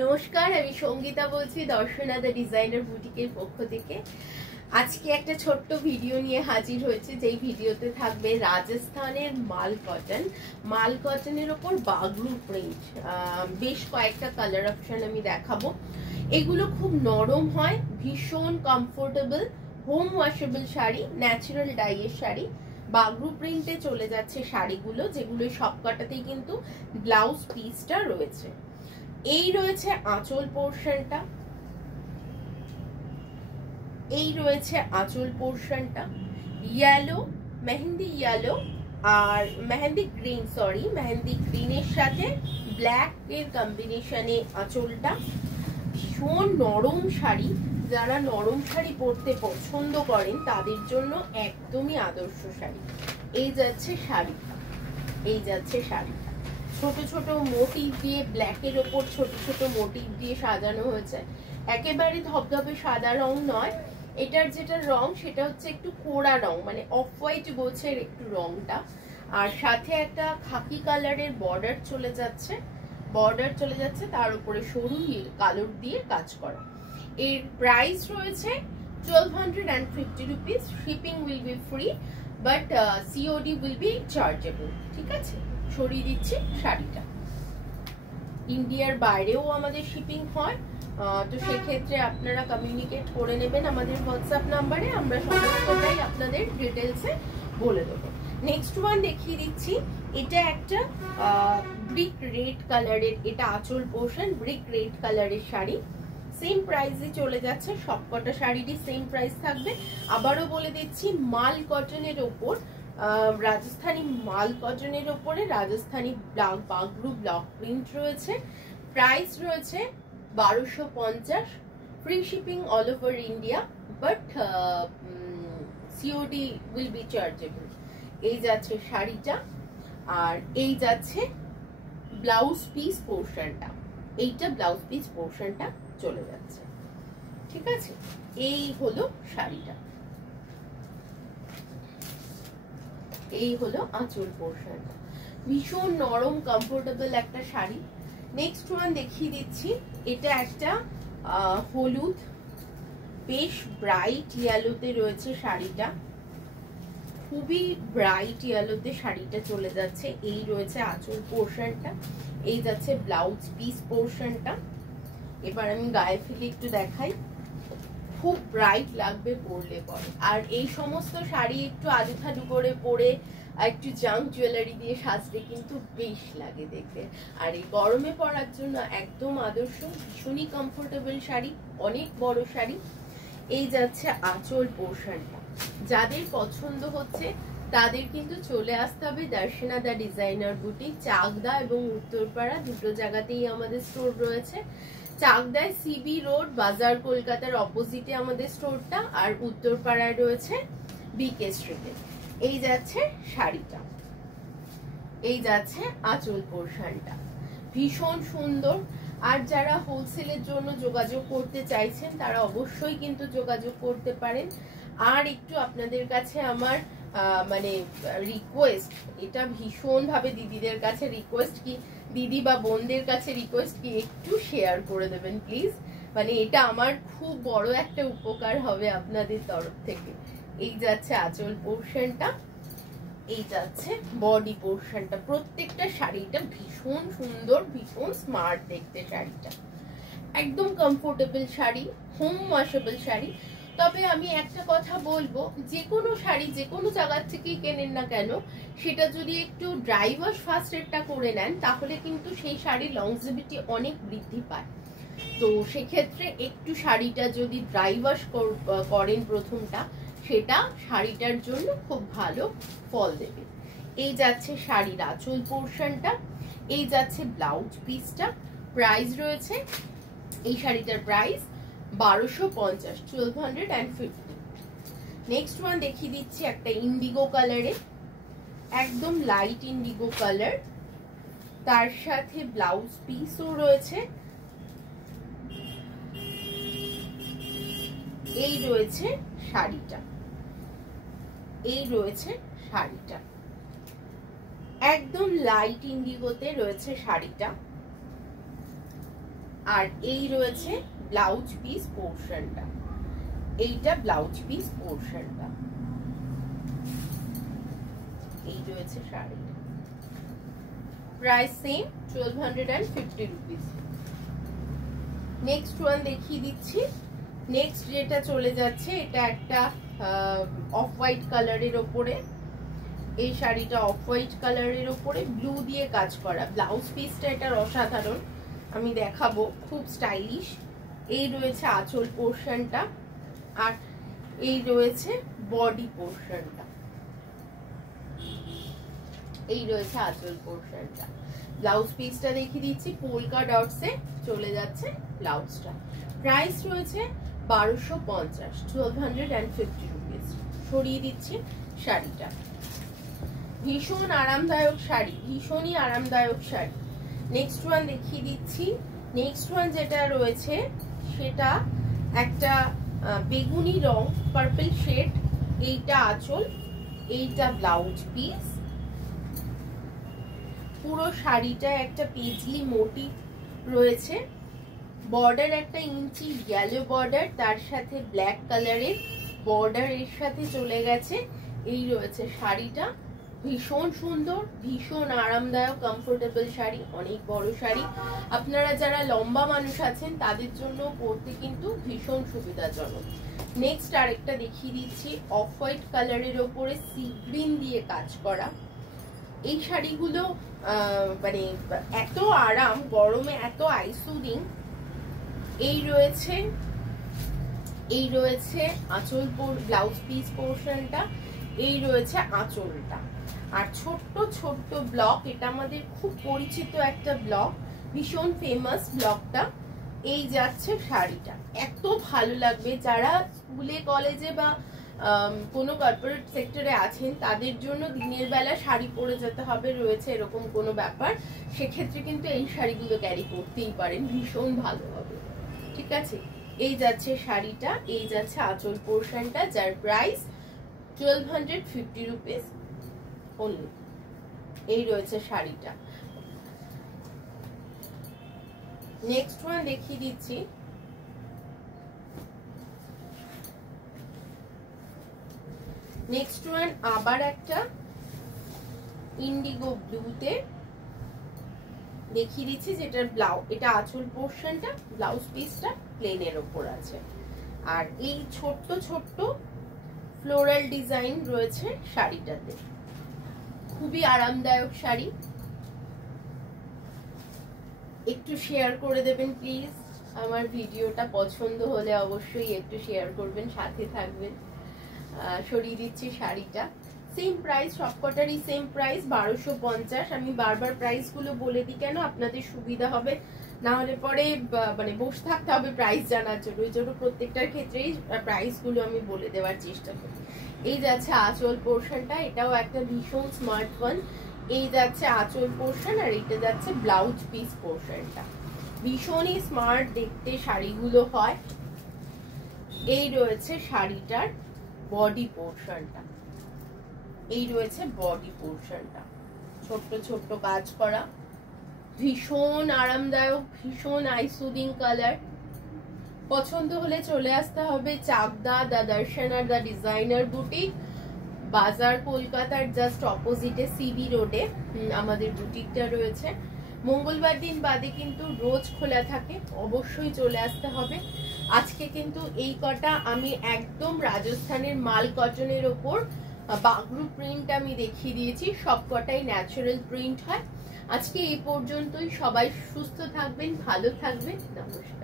নমস্কার, আমি সঙ্গীতা বলছি দর্শনা দ্য ডিজাইনার বুটিকের পক্ষ থেকে। আজকে একটা ছোট্ট ভিডিও নিয়ে হাজির হয়েছে, যেই ভিডিওতে থাকবে রাজস্থানের মাল কটনের ওপর বাগরু প্রিন্ট। বেশ কয়েকটা কালার অপশন আমি দেখাবো। এগুলো খুব নরম হয়, ভীষণ comfortable, home washable sari, natural ডাইয়ের শাড়ি। বাগরু প্রিন্টে চলে যাচ্ছে শাড়িগুলো, যেগুলো সবকটাতেই কিন্তু ব্লাউজ পিসটা রয়েছে। এই রয়েছে আঁচল পোর্শনটা, ইয়েলো, মেহেন্দি ইয়েলো আর মেহেন্দি গ্রিনের সাথে ব্ল্যাক এর কম্বিনেশনে আঁচলটা। ভীষণ নরম শাড়ি, যারা নরম শাড়ি পরতে পছন্দ করেন তাদের জন্য একদমই আদর্শ শাড়ি। এই যাচ্ছে শাড়িটা, ছোট ছোট মোটিভ দিয়ে, ব্ল্যাকের ওপর ছোট ছোট মোটিভ দিয়ে সাজানো হয়েছে। একেবারে ধবধবে সাদা রং নয়, এটার যেটা রং সেটা হচ্ছে একটু কোড়া রং, মানে অফ হোয়াইট গোছের একটু রংটা। আর সাথে একটা খাকি কালারের বর্ডার চলে যাচ্ছে, তার উপরে সরু কালার দিয়ে কাজ করা। এর প্রাইস রয়েছে 1250 rupees. Shipping will be free, but COD will be chargeable. ঠিক আছে, সরিয়ে দিচ্ছি শাড়িটা। ইন্ডিয়ার বাইরেও আমাদের শিপিং হয়, তো সেক্ষেত্রে আপনারা কমিউনিকেট করে নেবেন আমাদের হোয়াটসঅ্যাপ নাম্বারে, আমরা সমস্তটাই আপনাদের ডিটেলসে বলে দেবো। নেক্সট ওয়ান দেখিয়ে দিচ্ছি। এটা একটা ব্রিক রেড কালারের, এটা আঁচল পোর্শন, ব্রিক রেড কালারের শাড়ি। সেম প্রাইসে চলে যাচ্ছে, সবকটা শাড়িরই সেম প্রাইস থাকবে। আবারও বলে দিচ্ছি, মাল কটনের ওপর, রাজস্থানী মাল কটনের ওপরে রাজস্থানী বাগরু ব্লক প্রিন্ট রয়েছে। প্রাইস রয়েছে 1250, free shipping all over India, but COD will be chargeable. এই যাচ্ছে শাড়িটা, আর এই যাচ্ছে ব্লাউজ পিস পোর্শনটা। এইটা ব্লাউজ পিস পোর্শনটা চলে যাচ্ছে। ঠিক আছে, এই হলো শাড়িটা, এই হলো আঁচল পোর্শনটা। ভীষণ নরম কমফোর্টেবল একটা শাড়ি। নেক্সট ওয়ান দেখিয়ে দিচ্ছি। এটা একটা হলুদ, বেশ ব্রাইট ইয়েলোতে রয়েছে শাড়িটা, খুবই ব্রাইট ইয়েলোতে শাড়িটা চলে যাচ্ছে। এই রয়েছে আঁচল পোর্শনটা, এই যাচ্ছে ব্লাউজ পিস পোর্শনটা। এবার আমি গায়ে ফেলে একটু দেখাই, খুব ব্রাইট লাগবে পরলে পরে। আর এই সমস্ত শাড়ি একটু আজুথাজু করে পরে একটু জাঙ্ক জুয়েলারি দিয়ে সাজলে কিন্তু বেশ লাগে দেখতে। আর এই গরমে পরার জন্য একদম আদর্শ, ভীষণই কমফোর্টেবল শাড়ি, অনেক বড় শাড়ি। এই যাচ্ছে আঁচল পোর্শনটা। যাদের পছন্দ হচ্ছে তাদের কিন্তু চলে আসতে হবে Darshana the designer boutique, Chakdah এবং উত্তরপাড়া, দুটো জায়গাতেই আমাদের স্টোর রয়েছে। চাকদায় সিবি রোড, বাজার কলকাতার অপোজিটে আমাদের স্টোরটা, আর উত্তরপাড়ায় রয়েছে বিকে স্ট্রিটে। এই যাচ্ছে শাড়িটা, এই যাচ্ছে আঁচল পোর্শনটা, ভীষণ সুন্দর। আর যারা হোলসেলের জন্য যোগাযোগ করতে চাইছেন তারা অবশ্যই কিন্তু যোগাযোগ করতে পারেন। আর একটু আপনাদের কাছে আমার মানে রিকোয়েস্ট, এটা ভীষণ ভাবে দিদিদের কাছে রিকোয়েস্ট, কি দিদি বা বোনদের কাছে রিকোয়েস্ট, কি একটু শেয়ার করে দেবেন প্লিজ। মানে এটা আমার খুব বড় একটা উপকার হবে আপনাদের তরফ থেকে। এই যাচ্ছে আঁচল পোর্শনটা, এই যাচ্ছে বডি পোর্শনটা। প্রত্যেকটা শাড়িটা ভীষণ সুন্দর, ভীষণ স্মার্ট দেখতে শাড়িটা, একদম comfortable sari, home washable sari. তবে আমি একটা কথা বলবো, যে কোনো শাড়ি যে কোনো জায়গার থেকেই কেনেন না কেন, সেটা যদি একটু ড্রাই ওয়াশ ফার্স্টেরটা করে নেন তাহলে কিন্তু সেই শাড়ির লংজিভিটি অনেক বৃদ্ধি পায়। তো সেক্ষেত্রে একটু শাড়িটা যদি ড্রাই ওয়াশ করেন প্রথমটা, সেটা শাড়িটার জন্য খুব ভালো ফল দেবে। এই যাচ্ছে শাড়ির আঁচল পোর্শনটা, এই যাচ্ছে ব্লাউজ পিসটা। প্রাইস রয়েছে, এই শাড়িটার প্রাইস 1250, 1250। নেক্সট ওয়ান দেখিয়ে দিচ্ছি একটা ইন্ডিগো কালারে, একদম লাইট ইন্ডিগো কালার, তার সাথে ব্লাউজ পিসও রয়েছে। এই রয়েছে শাড়িটা, এই রয়েছে শাড়িটা, একদম লাইট ইন্ডিগোতে রয়েছে শাড়িটা। আর এই রয়েছে ব্লাউজ পিস পোর্শনটা, এইটা ব্লাউজ পিস পোর্শনটা, এই রয়েছে শাড়িটা। Price same 1250 rupees. Next one দেখিয়ে দিচ্ছি। নেক্সট যেটা চলে যাচ্ছে, এটা একটা অফ হোয়াইট কালারের ওপরে, এই শাড়িটা অফ হোয়াইট কালারের ওপরে ব্লু দিয়ে কাজ করা। ব্লাউজ পিসটা এটার অসাধারণ, আমি দেখাবো, খুব স্টাইলিশ। এই রয়েছে আঁচল পোর্শনটা, আর এই রয়েছে বডি পোর্শনটা, এই রয়েছে আঁচল পোর্শনটা। ব্লাউজ পিসটা দেখিয়ে দিচ্ছি, পোলকা ডটসে চলে যাচ্ছে ব্লাউজটা। প্রাইস রয়েছে 1250, 1250 রুপিস। সরিয়ে দিচ্ছি শাড়িটা। ভীষণ আরামদায়ক শাড়ি, ভীষণই আরামদায়ক শাড়ি। নেক্সট ওয়ান দেখিয়ে দিচ্ছি। নেক্সট ওয়ান যেটা রয়েছে সেটা একটা বেগুনি রং, পার্পল শেড। এইটা আঁচল, এইটা ব্লাউজ পিস। পুরো শাড়িটা একটা পেজলি মোটিভ রয়েছে। বর্ডার একটা ইঞ্চি ইয়েলো বর্ডার, তার সাথে ব্ল্যাক কালারের বর্ডার এর সাথে চলে গেছে। এই রয়েছে শাড়িটা, ভীষণ সুন্দর, ভীষণ আরামদায়ক, কমফোর্টেবল শাড়ি, অনেক বড় শাড়ি। আপনারা যারা লম্বা মানুষ আছেন তাদের জন্য পরতে কিন্তু ভীষণ সুবিধাজনক। নেক্সট আরেকটা দেখিয়ে দিচ্ছি, অফ হোয়াইট কালারের ওপরে সি গ্রিন দিয়ে কাজ করা। এই শাড়িগুলো মানে এত আরাম, গরমে এত আইসুদিং। এই রয়েছে আঁচল, ব্লাউজ পিস পোর্শনটা, এই রয়েছে আঁচলটা। আর ছোট্ট ছোট্ট ব্লক, এটা আমাদের খুব পরিচিত একটা ব্লক, ভীষণ ফেমাস ব্লকটা। এই যাচ্ছে শাড়িটা, এত ভালো লাগবে। যারা স্কুলে কলেজে বা কোনো কর্পোরেট সেক্টরে আছেন তাদের জন্য দিনের বেলা শাড়ি পরে যেতে হবে রয়েছে এরকম কোনো ব্যাপার, সেক্ষেত্রে কিন্তু এই শাড়িগুলো ক্যারি করতেই পারেন, ভীষণ ভালো হবে। ঠিক আছে, এই যাচ্ছে শাড়িটা, এই যাচ্ছে আঁচল পোর্শনটা, যার প্রাইস 1250 রুপিস অনলি। এই রয়েছে শাড়িটা। নেক্সট ওয়ান দেখিয়ে দিচ্ছি। নেক্সট ওয়ান আবার একটা ইন্ডিগো ব্লুতে দেখিয়ে দিচ্ছি, যেটার এটা আঁচল পোর্শনটা, ব্লাউজ পিসটা প্লেনের ওপর আছে। আর এই ছোট্ট ছোট্ট ফ্লোরাল ডিজাইন রয়েছে শাড়িটাতে, খুবই আরামদায়ক শাড়ি। একটু শেয়ার করে দেবেন প্লিজ, আমার ভিডিওটা পছন্দ হলে অবশ্যই একটু শেয়ার করবেন, সাথে থাকবেন। সরিয়ে দিচ্ছি শাড়িটা। সেম প্রাইস, সবকটারই সেম প্রাইস 1250। আমি বারবার প্রাইস গুলো বলে দিই কেন, আপনাদের সুবিধা হবে, না হলে পরে মানে বসে থাকতে হবে প্রাইস জানার জন্য। ওই জন্য প্রত্যেকটার ক্ষেত্রেই প্রাইস গুলো আমি বলে দেওয়ার চেষ্টা করি। এই যাচ্ছে আঁচল পোর্শনটা, এটাও একটা ভীষণ স্মার্ট ওয়ান। এই যাচ্ছে আঁচল পোর্শন, আর এটা যাচ্ছে ব্লাউজ পিস পোর্শনটা। ভীষণই স্মার্ট দেখতে শাড়িগুলো হয়। এই রয়েছে শাড়িটার বডি পোর্শনটা, এই রয়েছে বডি পোর্শনটা, ছোট্ট ছোট্ট কাজ করা, ভীষণ আরামদায়ক, ভীষণ আইসুদিং কালার। পছন্দ হলে চলে আসতে হবে চাকদা দা দর্শন আর দা ডিজাইনার বুটিক, বাজার, কলকাতার জাস্ট অপোজিটে সিবি রোডে আমাদের বুটিকটা রয়েছে। মঙ্গলবার দিন বাদে কিন্তু রোজ খোলা থাকে, অবশ্যই চলে আসতে হবে। আজকে কিন্তু এই কটা আমি একদম রাজস্থানের মাল কটনের ওপর বাগরু প্রিন্ট আমি দেখিয়ে দিয়েছি, সব কটাই ন্যাচারাল প্রিন্ট হয়। আজকে এই পর্যন্তই, সবাই সুস্থ থাকবেন, ভালো থাকবেন, নমস্কার।